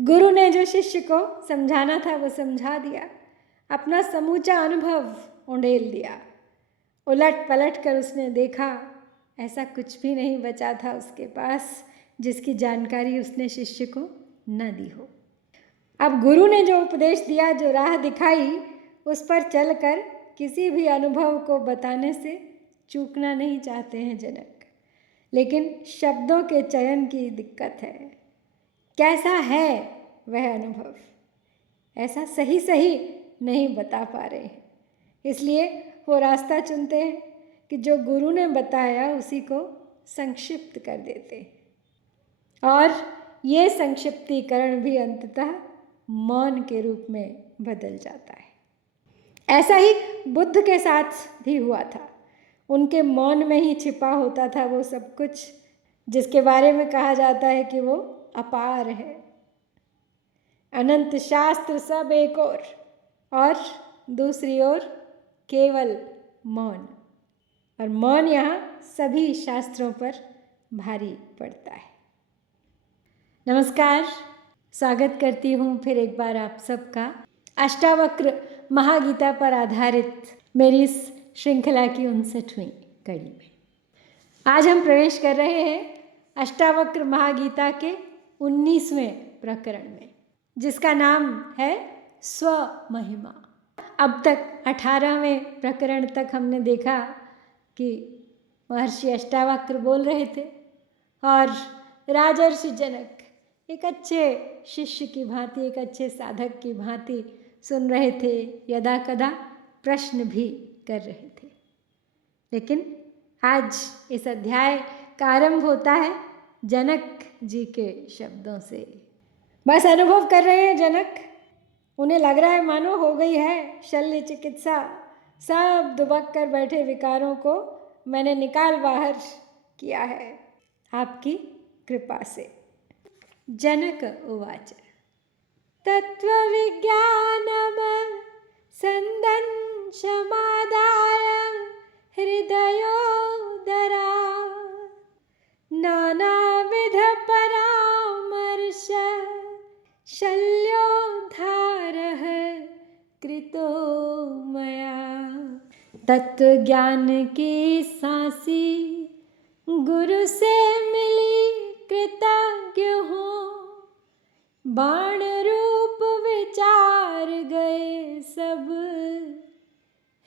गुरु ने जो शिष्य को समझाना था वो समझा दिया, अपना समूचा अनुभव उंडेल दिया। उलट पलट कर उसने देखा, ऐसा कुछ भी नहीं बचा था उसके पास जिसकी जानकारी उसने शिष्य को न दी हो। अब गुरु ने जो उपदेश दिया, जो राह दिखाई, उस पर चलकर किसी भी अनुभव को बताने से चूकना नहीं चाहते हैं जनक। लेकिन शब्दों के चयन की दिक्कत है। कैसा है वह अनुभव, ऐसा सही सही नहीं बता पा रहे हैं। इसलिए वो रास्ता चुनते हैं कि जो गुरु ने बताया उसी को संक्षिप्त कर देते हैं। और ये संक्षिप्तीकरण भी अंततः मौन के रूप में बदल जाता है। ऐसा ही बुद्ध के साथ भी हुआ था। उनके मौन में ही छिपा होता था वो सब कुछ जिसके बारे में कहा जाता है कि वो अपार है। अनंत शास्त्र सब एक और दूसरी ओर केवल मौन, और मौन यहाँ सभी शास्त्रों पर भारी पड़ता है। नमस्कार, स्वागत करती हूँ फिर एक बार आप सबका अष्टावक्र महागीता पर आधारित मेरी इस श्रृंखला की 59वीं कड़ी में। आज हम प्रवेश कर रहे हैं अष्टावक्र महागीता के 19वें प्रकरण में, जिसका नाम है स्वमहिमा। अब तक 18वें प्रकरण तक हमने देखा कि महर्षि अष्टावक्र बोल रहे थे और राजर्षि जनक एक अच्छे शिष्य की भांति, एक अच्छे साधक की भांति सुन रहे थे, यदा कदा प्रश्न भी कर रहे थे। लेकिन आज इस अध्याय का आरंभ होता है जनक जी के शब्दों से। बस अनुभव कर रहे हैं जनक, उन्हें लग रहा है मानो हो गई है शल्य चिकित्सा, सब दुबक कर बैठे विकारों को मैंने निकाल बाहर किया है आपकी कृपा से। जनक उवाच तत्त्वविज्ञानम संदंशमादाय हृदयोदरा नानाविध परामर्श शल्योद्धारः कृतो मया। तत्वज्ञान की सांसी गुरु से मिली कृतज्ञ हूँ, बाण रूप विचार गए सब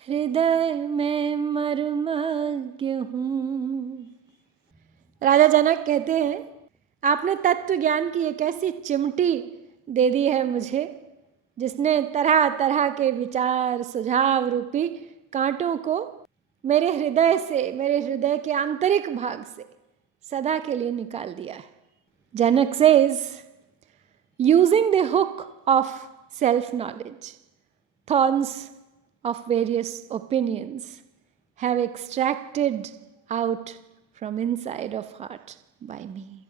हृदय में मर्मज्ञ हूँ। राजा जनक कहते हैं, आपने तत्व ज्ञान की एक ऐसी चिमटी दे दी है मुझे जिसने तरह तरह के विचार सुझाव रूपी कांटों को मेरे हृदय से, मेरे हृदय के आंतरिक भाग से सदा के लिए निकाल दिया है। जनक says, using the hook of self-knowledge, thorns of various opinions have extracted out from inside of heart by me.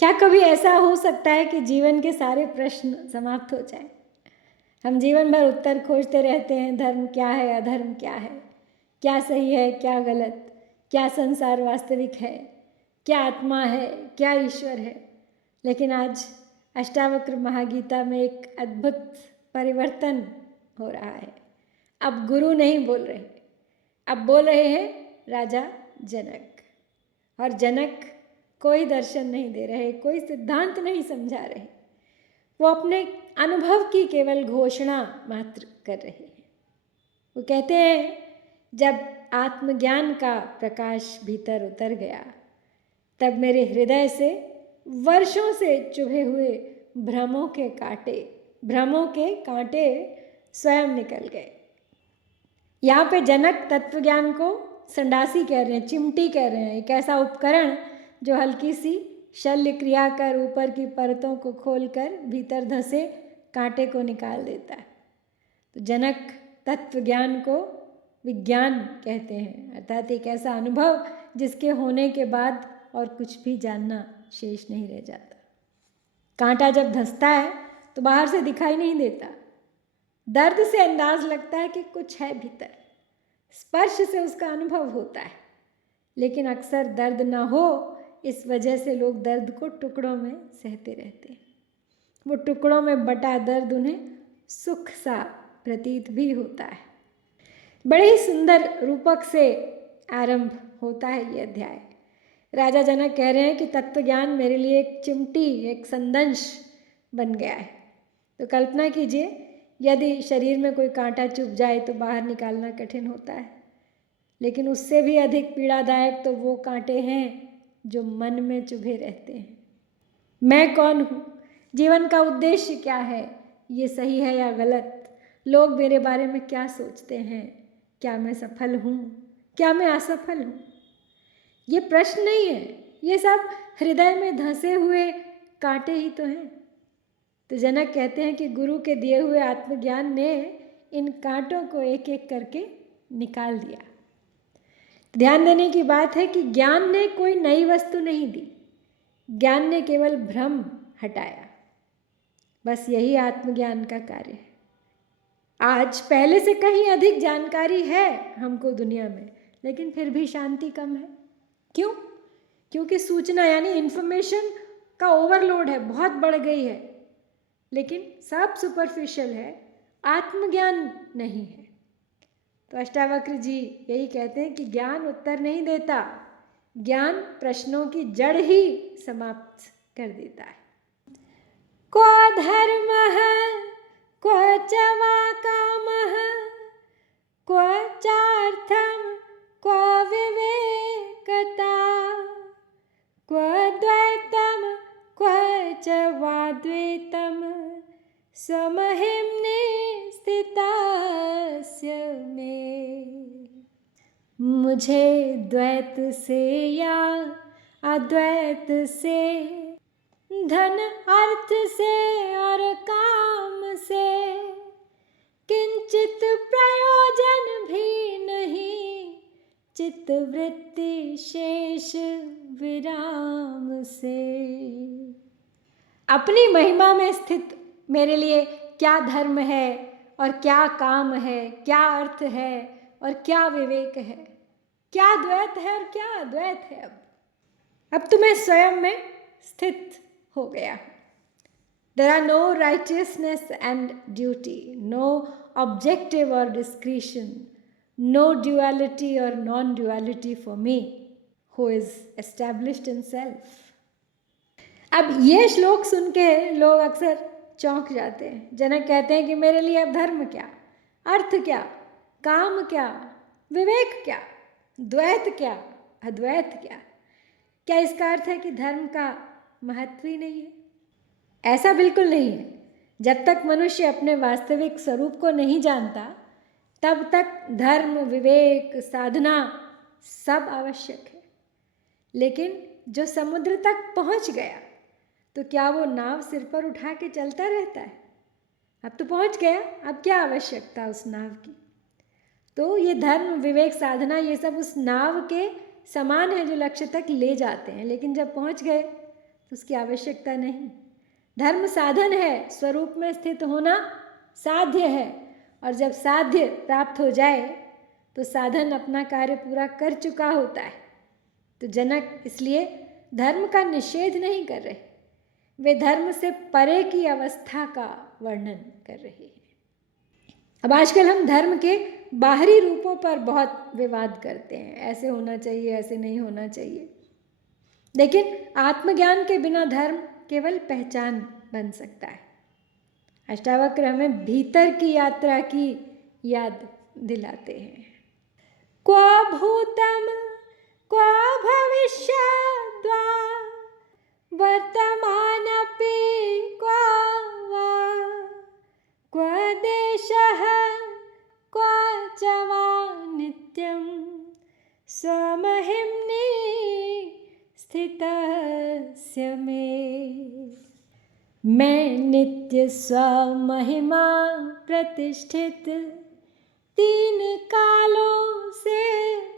क्या कभी ऐसा हो सकता है कि जीवन के सारे प्रश्न समाप्त हो जाएं? हम जीवन भर उत्तर खोजते रहते हैं, धर्म क्या है, अधर्म क्या है, क्या सही है, क्या गलत, क्या संसार वास्तविक है, क्या आत्मा है, क्या ईश्वर है। लेकिन आज अष्टावक्र महागीता में एक अद्भुत परिवर्तन हो रहा है। अब गुरु नहीं बोल रहे, अब बोल रहे हैं राजा जनक। और जनक कोई दर्शन नहीं दे रहे, कोई सिद्धांत नहीं समझा रहे, वो अपने अनुभव की केवल घोषणा मात्र कर रहे हैं। वो कहते हैं, जब आत्मज्ञान का प्रकाश भीतर उतर गया तब मेरे हृदय से वर्षों से चुभे हुए भ्रमों के कांटे स्वयं निकल गए। यहाँ पे जनक तत्वज्ञान को संडासी कह रहे हैं, चिमटी कह रहे हैं, एक ऐसा उपकरण जो हल्की सी शल्य क्रिया कर ऊपर की परतों को खोलकर भीतर धंसे कांटे को निकाल देता है। तो जनक तत्वज्ञान को विज्ञान कहते हैं, अर्थात एक ऐसा अनुभव जिसके होने के बाद और कुछ भी जानना शेष नहीं रह जाता। कांटा जब धंसता है तो बाहर से दिखाई नहीं देता, दर्द से अंदाज लगता है कि कुछ है भीतर, स्पर्श से उसका अनुभव होता है। लेकिन अक्सर दर्द ना हो, इस वजह से लोग दर्द को टुकड़ों में सहते रहते हैं। वो टुकड़ों में बटा दर्द उन्हें सुख सा प्रतीत भी होता है। बड़े ही सुंदर रूपक से आरंभ होता है ये अध्याय। राजा जनक कह रहे हैं कि तत्वज्ञान मेरे लिए एक चिमटी, एक संदंश बन गया है। तो कल्पना कीजिए, यदि शरीर में कोई कांटा चुभ जाए तो बाहर निकालना कठिन होता है, लेकिन उससे भी अधिक पीड़ादायक तो वो कांटे हैं जो मन में चुभे रहते हैं। मैं कौन हूँ, जीवन का उद्देश्य क्या है, ये सही है या गलत, लोग मेरे बारे में क्या सोचते हैं, क्या मैं सफल हूँ, क्या मैं असफल हूँ, ये प्रश्न नहीं है, ये सब हृदय में धंसे हुए कांटे ही तो हैं। तो जनक कहते हैं कि गुरु के दिए हुए आत्मज्ञान ने इन कांटों को एक एक करके निकाल दिया। ध्यान देने की बात है कि ज्ञान ने कोई नई वस्तु नहीं दी, ज्ञान ने केवल भ्रम हटाया। बस यही आत्मज्ञान का कार्य है। आज पहले से कहीं अधिक जानकारी है हमको दुनिया में, लेकिन फिर भी शांति कम है। क्यों? क्योंकि सूचना यानी इन्फॉर्मेशन का ओवरलोड है, बहुत बढ़ गई है, लेकिन सब सुपरफिशियल है, आत्मज्ञान नहीं है। तो अष्टावक्र जी यही कहते हैं कि ज्ञान उत्तर नहीं देता, ज्ञान प्रश्नों की जड़ ही समाप्त कर देता है। क्व धर्मः क्व च वा कामः क्व चार्थं क्व विवेकता क्व द्वैतं क्व च वा द्वैतं समहिम्ने स्थितस्य मे। मुझे द्वैत से या अद्वैत से, धन अर्थ से और काम से किंचित प्रयोजन भी नहीं, चित्त वृत्ति शेष विराम से। अपनी महिमा में स्थित मेरे लिए क्या धर्म है और क्या काम है, क्या अर्थ है और क्या विवेक है, क्या द्वैत है और क्या अद्वैत है। अब तो मैं स्वयं में स्थित हो गया। There are no righteousness and duty, no objective or discretion, no duality or non-duality for me, who is established in self. अब ये श्लोक सुन के लोग अक्सर चौंक जाते हैं। जनक कहते हैं कि मेरे लिए अब धर्म क्या, अर्थ क्या, काम क्या, विवेक क्या, द्वैत क्या, अद्वैत क्या। क्या इसका अर्थ है कि धर्म का महत्व ही नहीं है? ऐसा बिल्कुल नहीं है। जब तक मनुष्य अपने वास्तविक स्वरूप को नहीं जानता, तब तक धर्म, विवेक, साधना सब आवश्यक है। लेकिन जो समुद्र तक पहुंच गया, तो क्या वो नाव सिर पर उठा के चलता रहता है? अब तो पहुंच गया, अब क्या आवश्यकता उस नाव की। तो ये धर्म, विवेक, साधना, ये सब उस नाव के समान है जो लक्ष्य तक ले जाते हैं, लेकिन जब पहुंच गए तो उसकी आवश्यकता नहीं। धर्म साधन है, स्वरूप में स्थित होना साध्य है, और जब साध्य प्राप्त हो जाए तो साधन अपना कार्य पूरा कर चुका होता है। तो जनक इसलिए धर्म का निषेध नहीं कर रहे, वे धर्म से परे की अवस्था का वर्णन कर रहे हैं। अब आजकल हम धर्म के बाहरी रूपों पर बहुत विवाद करते हैं, ऐसे होना चाहिए, ऐसे नहीं होना चाहिए, लेकिन आत्मज्ञान के बिना धर्म केवल पहचान बन सकता है। अष्टावक्र हमें भीतर की यात्रा की याद दिलाते हैं। क्व भूतम क्व भविष्यद् वा वर्तमानपि क्व वा क्व देशः क्व च वा नित्यं स्वमहिम्नि स्थितस्य मे। मैं नित्य स्वमहिमा प्रतिष्ठित, तीन कालों से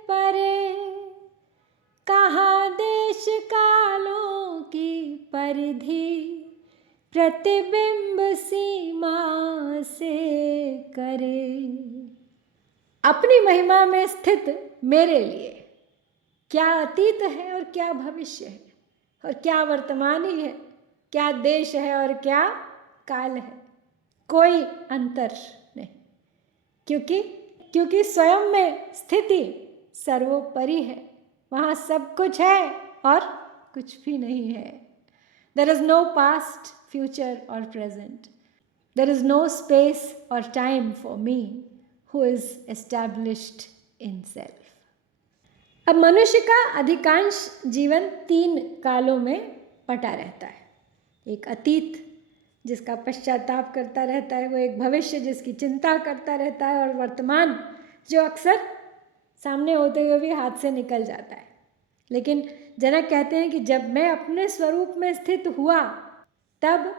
परे, कहाँ देश कालों की परिधि, प्रतिबिंब सीमा से करे। अपनी महिमा में स्थित मेरे लिए क्या अतीत है और क्या भविष्य है, और क्या वर्तमान ही है, क्या देश है और क्या काल है, कोई अंतर नहीं, क्योंकि स्वयं में स्थिति सर्वोपरि है। वहाँ सब कुछ है और कुछ भी नहीं है। There is no past, future or present. There is no space or time for me who is established in self. अब मनुष्य का अधिकांश जीवन 3 कालों में पटा रहता है। एक अतीत जिसका पश्चाताप करता रहता है, वो एक भविष्य जिसकी चिंता करता रहता है, और वर्तमान जो अक्सर सामने होते हुए भी हाथ से निकल जाता है। लेकिन जनक कहते हैं कि जब मैं अपने स्वरूप में स्थित हुआ तब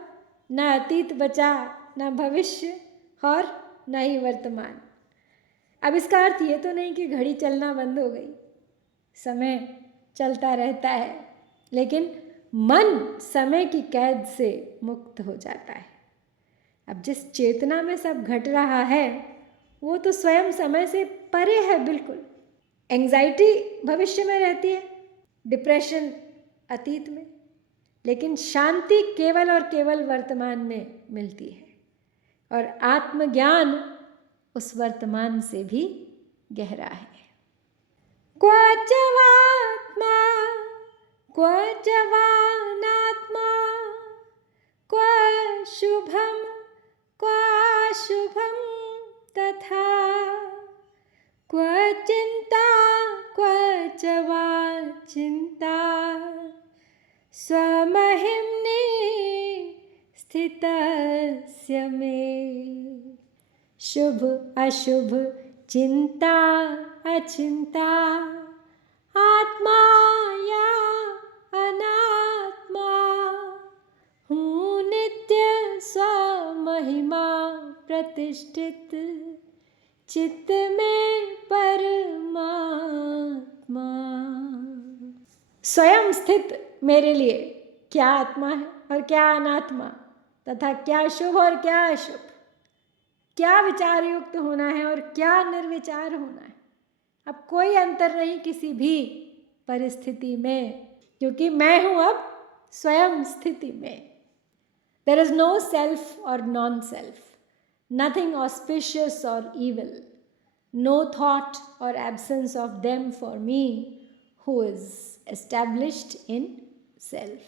न अतीत बचा, न भविष्य और न ही वर्तमान। अब इसका अर्थ ये तो नहीं कि घड़ी चलना बंद हो गई, समय चलता रहता है, लेकिन मन समय की कैद से मुक्त हो जाता है। अब जिस चेतना में सब घट रहा है वो तो स्वयं समय से परे है बिल्कुल। एंग्जाइटी भविष्य में रहती है, डिप्रेशन अतीत में, लेकिन शांति केवल और केवल वर्तमान में मिलती है, और आत्मज्ञान उस वर्तमान से भी गहरा है। क्वच वात्मा क्वच वानात्मा क्व शुभम क्वाशुभम तथा क्व चिंता क्वच वा चिंता स्वमहिम्नि स्थितस्य मे। शुभ अशुभ चिंता अचिंता आत्मा या अनात्मा हूँ नित्य स्वमहिमा प्रतिष्ठित चित्त में परमात्मा। स्वयं स्थित मेरे लिए क्या आत्मा है और क्या अनात्मा, तथा क्या शुभ और क्या अशुभ, क्या विचार युक्त होना है और क्या निर्विचार होना है। अब कोई अंतर नहीं किसी भी परिस्थिति में, क्योंकि मैं हूँ अब स्वयं स्थिति में। There is no self or non-self, nothing auspicious or evil, no thought or absence of them for me who is established in self.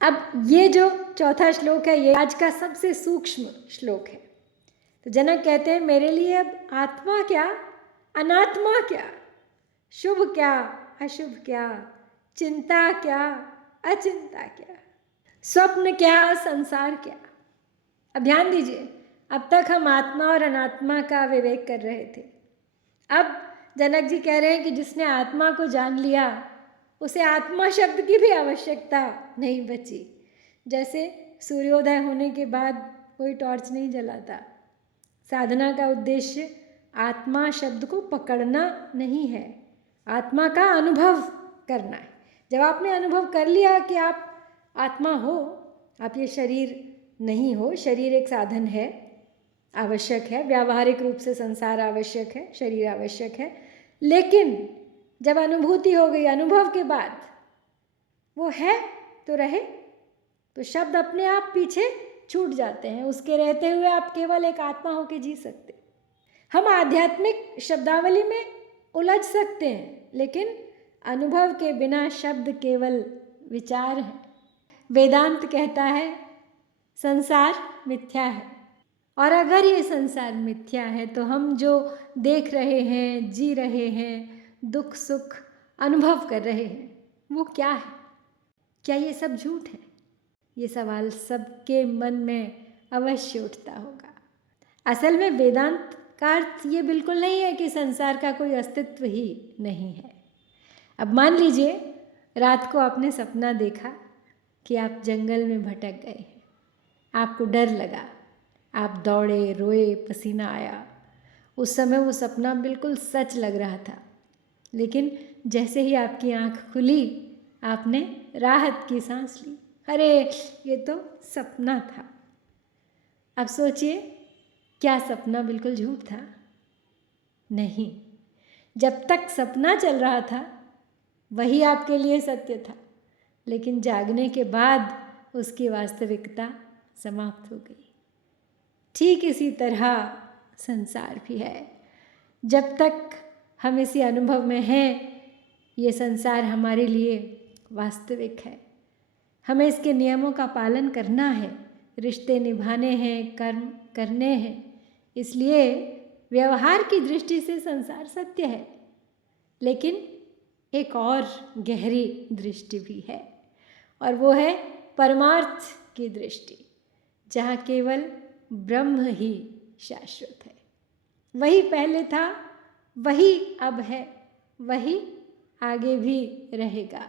अब ये जो चौथा श्लोक है ये आज का सबसे सूक्ष्म श्लोक है। तो जनक कहते हैं मेरे लिए अब आत्मा क्या, अनात्मा क्या, शुभ क्या अशुभ क्या, चिंता क्या अचिंता क्या, स्वप्न क्या संसार क्या। अब ध्यान दीजिए, अब तक हम आत्मा और अनात्मा का विवेक कर रहे थे। अब जनक जी कह रहे हैं कि जिसने आत्मा को जान लिया उसे आत्मा शब्द की भी आवश्यकता नहीं बची। जैसे सूर्योदय होने के बाद कोई टॉर्च नहीं जलाता। साधना का उद्देश्य आत्मा शब्द को पकड़ना नहीं है, आत्मा का अनुभव करना है। जब आपने अनुभव कर लिया कि आप आत्मा हो, आप ये शरीर नहीं हो, शरीर एक साधन है, आवश्यक है, व्यावहारिक रूप से संसार आवश्यक है, शरीर आवश्यक है, लेकिन जब अनुभूति हो गई, अनुभव के बाद वो है तो रहे, तो शब्द अपने आप पीछे छूट जाते हैं। उसके रहते हुए आप केवल एक आत्मा होके जी सकते। हम आध्यात्मिक शब्दावली में उलझ सकते हैं, लेकिन अनुभव के बिना शब्द केवल विचार है। वेदांत कहता है संसार मिथ्या है, और अगर ये संसार मिथ्या है तो हम जो देख रहे हैं, जी रहे हैं, दुख सुख अनुभव कर रहे हैं, वो क्या है? क्या ये सब झूठ है? ये सवाल सबके मन में अवश्य उठता होगा। असल में वेदांत का अर्थ ये बिल्कुल नहीं है कि संसार का कोई अस्तित्व ही नहीं है। अब मान लीजिए रात को आपने सपना देखा कि आप जंगल में भटक गए हैं, आपको डर लगा, आप दौड़े, रोए, पसीना आया। उस समय वो सपना बिल्कुल सच लग रहा था, लेकिन जैसे ही आपकी आँख खुली आपने राहत की सांस ली। अरे ये तो सपना था। अब सोचिए, क्या सपना बिल्कुल झूठ था? नहीं, जब तक सपना चल रहा था वही आपके लिए सत्य था, लेकिन जागने के बाद उसकी वास्तविकता समाप्त हो गई। ठीक इसी तरह संसार भी है। जब तक हम इसी अनुभव में हैं, ये संसार हमारे लिए वास्तविक है। हमें इसके नियमों का पालन करना है, रिश्ते निभाने हैं, कर्म करने हैं। इसलिए व्यवहार की दृष्टि से संसार सत्य है, लेकिन एक और गहरी दृष्टि भी है, और वो है परमार्थ की दृष्टि, जहाँ केवल ब्रह्म ही शाश्वत है। वही पहले था, वही अब है, वही आगे भी रहेगा।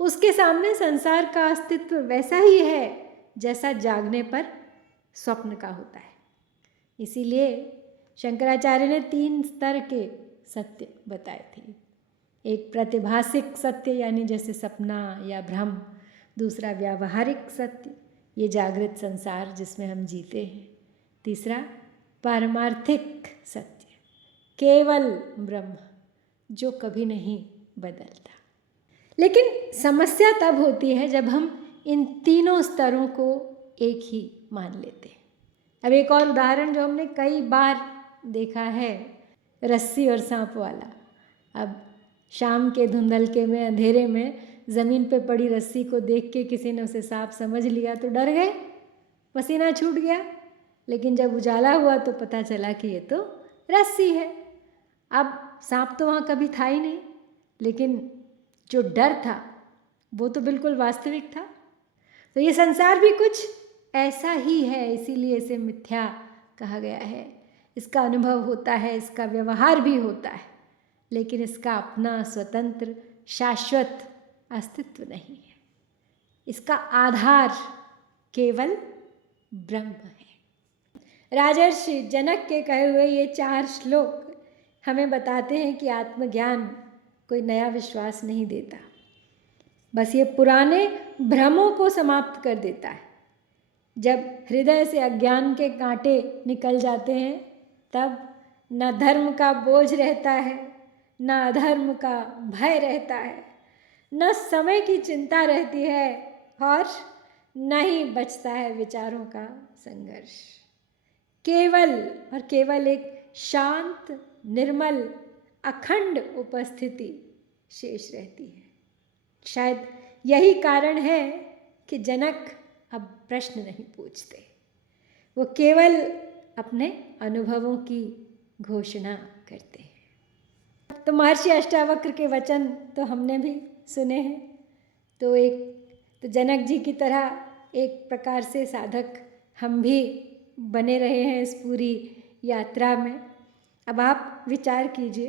उसके सामने संसार का अस्तित्व वैसा ही है जैसा जागने पर स्वप्न का होता है। इसीलिए शंकराचार्य ने 3 स्तर के सत्य बताए थे। एक प्रातिभासिक सत्य, यानी जैसे सपना या भ्रम। दूसरा व्यावहारिक सत्य, ये जागृत संसार जिसमें हम जीते हैं। तीसरा पारमार्थिक सत्य, केवल ब्रह्म जो कभी नहीं बदलता। लेकिन समस्या तब होती है जब हम इन तीनों स्तरों को एक ही मान लेते हैं। अब एक और उदाहरण जो हमने कई बार देखा है, रस्सी और सांप वाला। अब शाम के धुंधलके में, अंधेरे में ज़मीन पे पड़ी रस्सी को देख के किसी ने उसे सांप समझ लिया तो डर गए, पसीना छूट गया। लेकिन जब उजाला हुआ तो पता चला कि ये तो रस्सी है। अब सांप तो वहाँ कभी था ही नहीं, लेकिन जो डर था वो तो बिल्कुल वास्तविक था। तो ये संसार भी कुछ ऐसा ही है, इसीलिए इसे मिथ्या कहा गया है। इसका अनुभव होता है, इसका व्यवहार भी होता है, लेकिन इसका अपना स्वतंत्र शाश्वत अस्तित्व नहीं है। इसका आधार केवल ब्रह्म है। राजर्षि जनक के कहे हुए ये 4 श्लोक हमें बताते हैं कि आत्मज्ञान कोई नया विश्वास नहीं देता, बस ये पुराने भ्रमों को समाप्त कर देता है। जब हृदय से अज्ञान के कांटे निकल जाते हैं, तब न धर्म का बोझ रहता है, न अधर्म का भय रहता है, न समय की चिंता रहती है, और न ही बचता है विचारों का संघर्ष। केवल और केवल एक शांत, निर्मल, अखंड उपस्थिति शेष रहती है। शायद यही कारण है कि जनक अब प्रश्न नहीं पूछते, वो केवल अपने अनुभवों की घोषणा करते हैं। तो महर्षि अष्टावक्र के वचन तो हमने भी सुने हैं। तो जनक जी की तरह एक प्रकार से साधक हम भी बने रहे हैं इस पूरी यात्रा में। अब आप विचार कीजिए,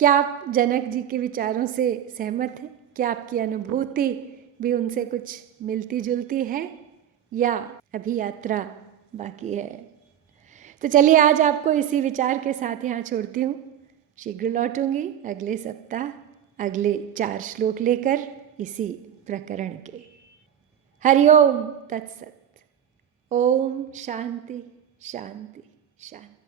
क्या आप जनक जी के विचारों से सहमत हैं? क्या आपकी अनुभूति भी उनसे कुछ मिलती जुलती है, या अभी यात्रा बाकी है? तो चलिए आज आपको इसी विचार के साथ यहाँ छोड़ती हूँ। शीघ्र लौटूंगी अगले सप्ताह अगले 4 श्लोक लेकर इसी प्रकरण के। हरिओम तत्सत। ओम शांति शांति शांति।